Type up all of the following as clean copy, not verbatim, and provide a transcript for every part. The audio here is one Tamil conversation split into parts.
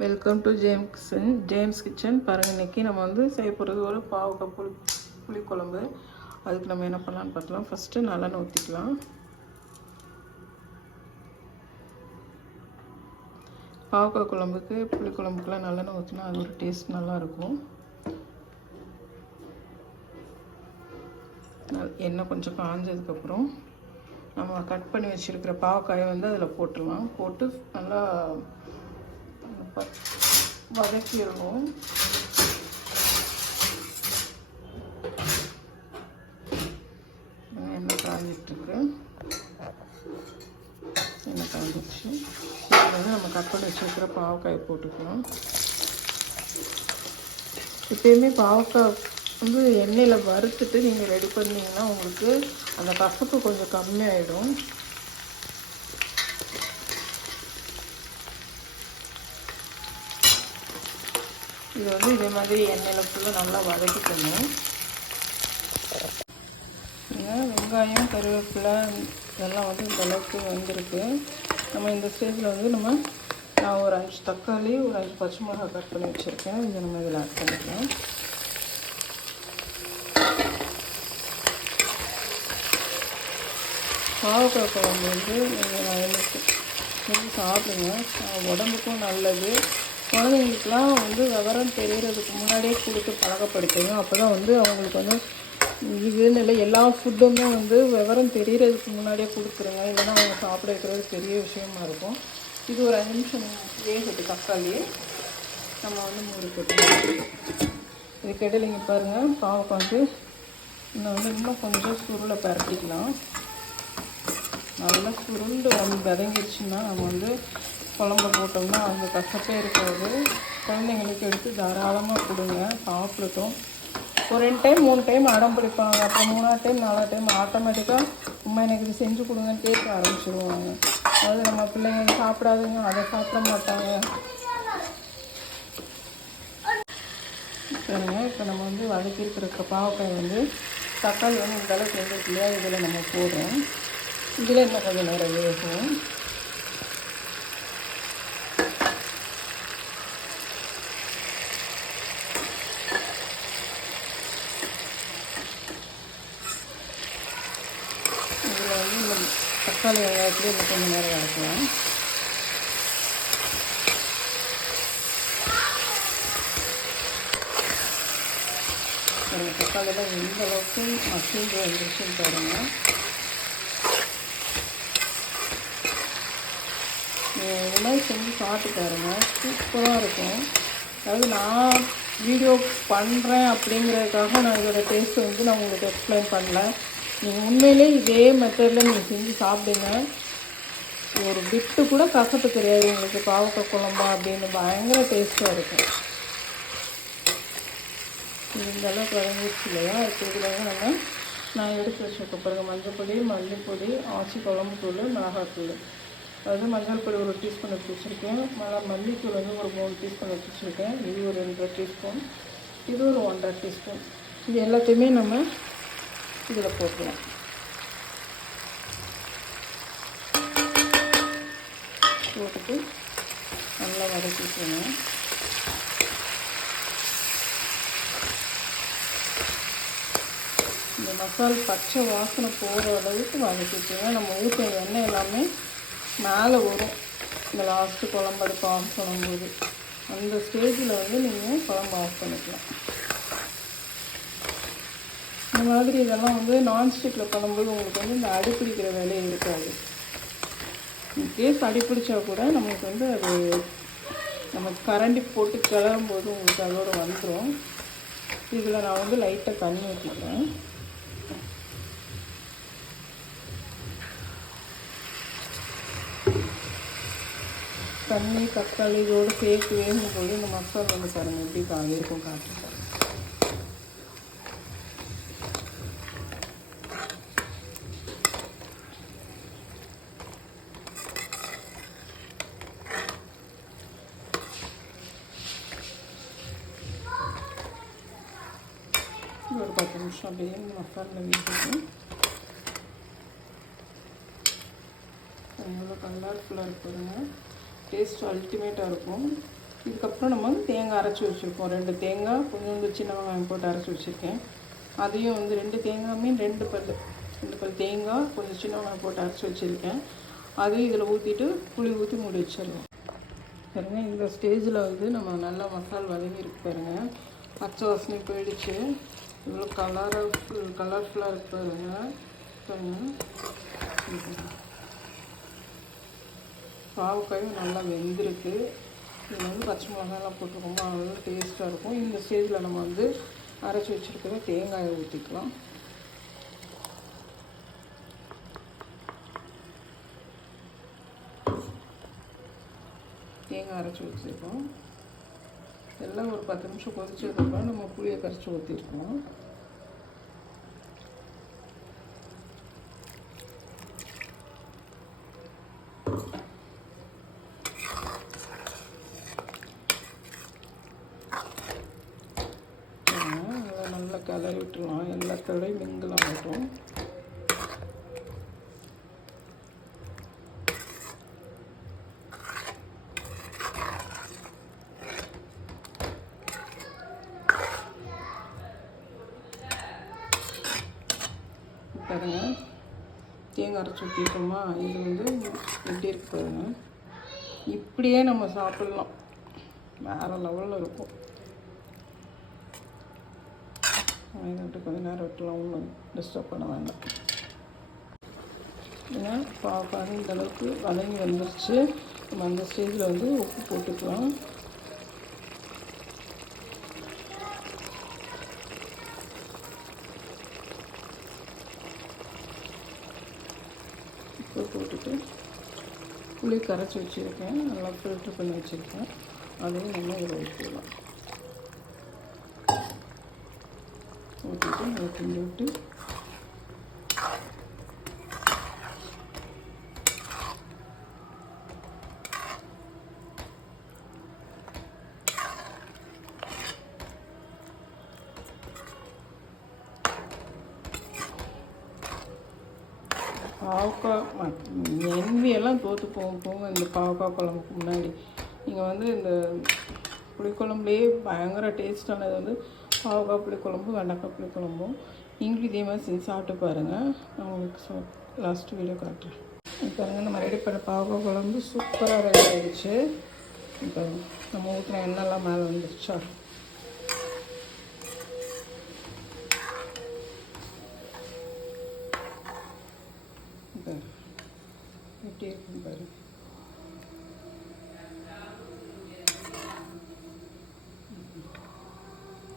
Welcome to James kitchen. பாருங்கள், இன்றைக்கி நம்ம வந்து செய்ய போகிறது ஒரு பாவக்காய் புளிக்குழம்பு. அதுக்கு நம்ம என்ன பண்ணலான்னு பார்க்கலாம். ஃபஸ்ட்டு நல்லெண்ணெய் ஊற்றிக்கலாம். பாவக்காய் குழம்புக்கு புளிக்குழம்புக்கெலாம் நல்லெண்ணெய் ஊற்றினா அது ஒரு டேஸ்ட் நல்லாயிருக்கும். எண்ணெய் கொஞ்சம் காஞ்சதுக்கப்புறம் நம்ம கட் பண்ணி வச்சுருக்கிற பாவக்காயை வந்து அதில் போட்டுடலாம். போட்டு நல்லா வதக்கிடணும். எண்ணெய் காஞ்சிட்ருக்கு. எண்ணெய் காஞ்சிடுச்சு. இதில் வந்து நம்ம கட் பண்ணி வச்சுருக்கிற பாவக்காயை போட்டுக்கலாம். எப்பயுமே பாவக்காய் வந்து எண்ணெயில் வறுத்துட்டு நீங்கள் ரெடி பண்ணிங்கன்னா உங்களுக்கு அந்த கசப்பு கொஞ்சம் கம்மியாயிடும். இது வந்து இதே மாதிரி எண்ணெயில் ஃபுல்லாக நல்லா வதக்கிக்கணும். வெங்காயம், கருவேப்பிலை இதெல்லாம் வந்து இந்த அளவுக்கு வந்திருக்கு. நம்ம இந்த ஸ்டேஜில் வந்து நான் ஒரு 5 தக்காளி, ஒரு 5 பச்சை மிளகாய் கட் பண்ணி வச்சுருக்கேன். இதை நம்ம இதில் ஆட் பண்ணிக்கலாம். பாவக்காய் குழம்பு வந்து நீங்கள் சாப்பிடுங்க, உடம்புக்கும் நல்லது. குழந்தைங்களுக்குலாம் வந்து விவரம் தெரியறதுக்கு முன்னாடியே கொடுத்து பழக்கப்படுத்துங்க. அப்போ தான் வந்து அவங்களுக்கு வந்து இதுன்னு இல்லை, எல்லா ஃபுட்டுமே வந்து விவரம் தெரியறதுக்கு முன்னாடியே கொடுத்துருங்க. இல்லைன்னா அவங்க சாப்பிட வைக்கிறது பெரிய விஷயமா இருக்கும். இது ஒரு 5 நிமிஷம் வேகட்டு தக்காளி நம்ம வந்து மூடி போட்டுக்கலாம். இதுக்கிடையில் நீங்கள் பாருங்கள், பாவக்காய் வந்து இன்னும் கொஞ்சம் சுருளை பரட்டிக்கலாம். நல்லா சுருண்டு வதங்கிடுச்சுன்னா நம்ம வந்து குழம்பு போட்டோம்னா அந்த கசப்பே இருக்காது. குழந்தைங்களுக்கு எடுத்து தாராளமாக கொடுங்க, சாப்பிடட்டும். ஒரு 2 டைம் 3 டைம் அடம் பிடிப்பாங்க. அப்புறம் 3ஆவது டைம் 4ஆவது டைம் ஆட்டோமேட்டிக்காக அம்மா எனக்கு இது செஞ்சு கொடுங்கன்னு கேட்க ஆரம்பிச்சிடுவாங்க. அதாவது நம்ம பிள்ளைங்க சாப்பிடாதுங்க, அதை சாப்பிட மாட்டாங்க. சரிங்க, இப்போ நம்ம வந்து வதக்கியிருக்கிற பாவக்காய் வந்து தக்காளி வந்து இந்த அளவுக்கு வெந்திருக்கு இல்லையா, இதில் நம்ம போடுறோம். இதில் இன்னும் கொஞ்சம் நேரம் வேகும். இதில் வந்து இந்த தக்காளி வெங்காயத்துலேயே இன்னும் கொஞ்சம் நேரம் வதக்கலாம். இந்த தக்காளியெல்லாம் எந்த அளவுக்கு மசிஞ்சு வந்துருச்சுன்னு பாருங்கள். இது மாதிரி செஞ்சு சாப்பிட்டு பாருங்கள், சூப்பராக இருக்கும். அதாவது நான் வீடியோ பண்ணுறேன் அப்படிங்கிறதுக்காக நான் இதோட டேஸ்ட்டு வந்து நான் உங்களுக்கு எக்ஸ்பிளைன் பண்ணல. நீங்கள் உண்மையிலே இதே மெத்தடில் நீங்கள் செஞ்சு சாப்பிடுங்க. ஒரு பிட்டு கூட கசப்பு தெரியாது உங்களுக்கு. பாவக்காய் குழம்பா அப்படின்னு பயங்கர டேஸ்ட்டாக இருக்கும். இந்த அளவுக்கு வதங்கிடுச்சு இல்லையா? இப்போ இதில் வந்து நான் எடுத்து வச்சுருக்க பிறகு மஞ்சள் பொடி, மல்லிப்பொடி, ஆச்சி குழம்பு தூள், மிளகாத்தூள். அதாவது மஞ்சள் பொடி ஒரு டீஸ்பூன் எடுத்து வச்சுருக்கேன். மல்லித்தூள் வந்து ஒரு 3 டீஸ்பூன் எடுத்து வச்சுருக்கேன். இது ஒரு 2 டீஸ்பூன், இது ஒரு 1.5 டீஸ்பூன். இது எல்லாத்தையுமே நம்ம இதில் போட்டுக்கலாம். போட்டுட்டு நல்லா வதக்கிக்கணும். இந்த மசால் பச்சை வாசனை போகிற அளவுக்கு வதக்கிக்கோங்க. நம்ம ஊற்ற எண்ணெய் எல்லாமே மேலே வரும் இந்த லாஸ்ட்டு குழம்பு அடுப்பு ஆஃப் பண்ணும்போது. அந்த ஸ்டேஜில் வந்து நீங்கள் குழம்பு ஆஃப் பண்ணிக்கலாம். இந்த மாதிரி இதெல்லாம் வந்து நான்ஸ்டிக்கில் பண்ணும்போது உங்களுக்கு வந்து இந்த அடிப்பிடிக்கிற வேலையே இருக்காது. இன்கேஸ் அடிப்பிடிச்சா கூட நமக்கு வந்து அது நம்ம கரண்டி போட்டு கிளறும் போது உங்களுக்கு அதோடு வந்துடும். இதில் நான் வந்து லைட்டாக தண்ணி ஊற்றிக்கிறேன். தண்ணி தக்காளி இதோடு சேர்த்து வேகும்போது இந்த மசாலா வந்து பாருங்கள் எப்படி இருக்கும் காட்டு. ஒரு 10 நிமிஷம் அப்படியே இந்த மசாலா வீட்டுக்கு எவ்வளோ கலர்ஃபுல்லாக இருக்குதுங்க. டேஸ்ட் அல்டிமேட்டாக இருக்கும். இதுக்கப்புறம் நம்ம வந்து தேங்காய் அரைச்சி வச்சுருக்கோம். 2 தேங்காய் கொஞ்சோண்டு சின்ன வெங்காயம் போட்டு அரைச்சி வச்சுருக்கேன். அதையும் வந்து 2 தேங்காய் மீன் 2 பல் தேங்காய் கொஞ்சம் சின்ன வெங்காயம் போட்டு அரைச்சி வச்சுருக்கேன். அதையும் இதில் ஊற்றிட்டு புளி ஊற்றி மூடி வச்சிடலாம். பாருங்கள், இந்த ஸ்டேஜில் வந்து நம்ம நல்லா மசாலா வதங்கியிருக்கு பாருங்கள். பச்சை வாசனை போயிடுச்சு. இவ்வளோ கலர்ஃபுல்லாக இருக்கு பாருங்கள். பாவக்காயும் நல்லா வெந்திருக்கு. இதில் வந்து பச்சை மிளகாயெல்லாம் போட்டு ரொம்ப நல்லா டேஸ்ட்டாக இருக்கும். இந்த ஸ்டேஜில் நம்ம வந்து அரைச்சி வச்சுருக்கிற தேங்காயை ஊற்றிக்கலாம். தேங்காய் அரைச்சி வச்சுருக்கோம். எல்லாம் ஒரு 10 நிமிஷம் கொதிச்சதுக்கப்புறம் நம்ம புளியை கரைச்சி ஊற்றிருக்கோம். நல்லா கிளறி விட்டுலாம். எல்லாத்தோடையும் மிங்கிள் ஆகட்டும். பாருங்கள், தேங்காய் அரைச்சி ஊற்றிட்டோமா, இது வந்து எப்படி இருக்கு பாருங்கள். இப்படியே நம்ம சாப்பிட்லாம், வேறு லெவலில் இருக்கும். இதை விட்டு கொஞ்சம் நேரம் விட்டுலாம், ஒன்றும் டிஸ்டர்ப் பண்ண வேண்டாம். ஏன்னா பாவக்காய் இந்த அளவுக்கு வதங்கி வந்துருச்சு. நம்ம அந்த ஸ்டேஜில் வந்து உப்பு போட்டுக்கலாம். உப்பு போட்டுட்டு புளி கரைச்சி வச்சுருக்கேன், நல்லா ஃபில்ட்ரு பண்ணி வச்சுருக்கேன். அதையும் நம்ம இதில் ஊற்றிடலாம். ஊற்றிட்டு நல்லா கிண்டி விட்டு பாவக்காய் எண்ணெயெல்லாம் தோற்று போங்க. இந்த பாவக்காய் குழம்புக்கு முன்னாடி நீங்கள் வந்து இந்த புளிக்குழம்புலேயே பயங்கர டேஸ்டானது வந்து பாவக்காய் புளிக்குழம்பு, வெண்டைக்காய் புளிக்குழம்பும். நீங்களும் இதே மாதிரி செஞ்சு சாப்பிட்டு பாருங்கள். நான் உங்களுக்கு லாஸ்ட்டு வீடியோ காட்டுறேன். பாருங்கள், நம்ம ரெடி பண்ண பாவக்காய் குழம்பு சூப்பராக ரெடி ஆகிடுச்சு. இப்போ நம்ம ஊற்றின எண்ணெய்லாம் மேலே வந்துருச்சா. எப்படி இருக்குன்னு பாரு.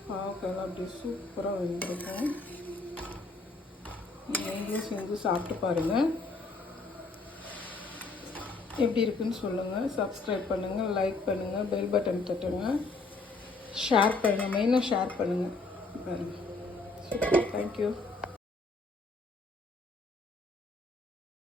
பாவக்காயெல்லாம் அப்படியே சூப்பராக வெந்திருக்கும். நீங்களும் செஞ்சு சாப்பிட்டு பாருங்கள். எப்படி இருக்குன்னு சொல்லுங்கள். சப்ஸ்கிரைப் பண்ணுங்கள், லைக் பண்ணுங்கள், பெல் பட்டன் தட்டுங்க, ஷேர் பண்ணுங்கள். மெயினாக ஷேர் பண்ணுங்கள். பாருங்கள், சூப்பர். தேங்க்யூ.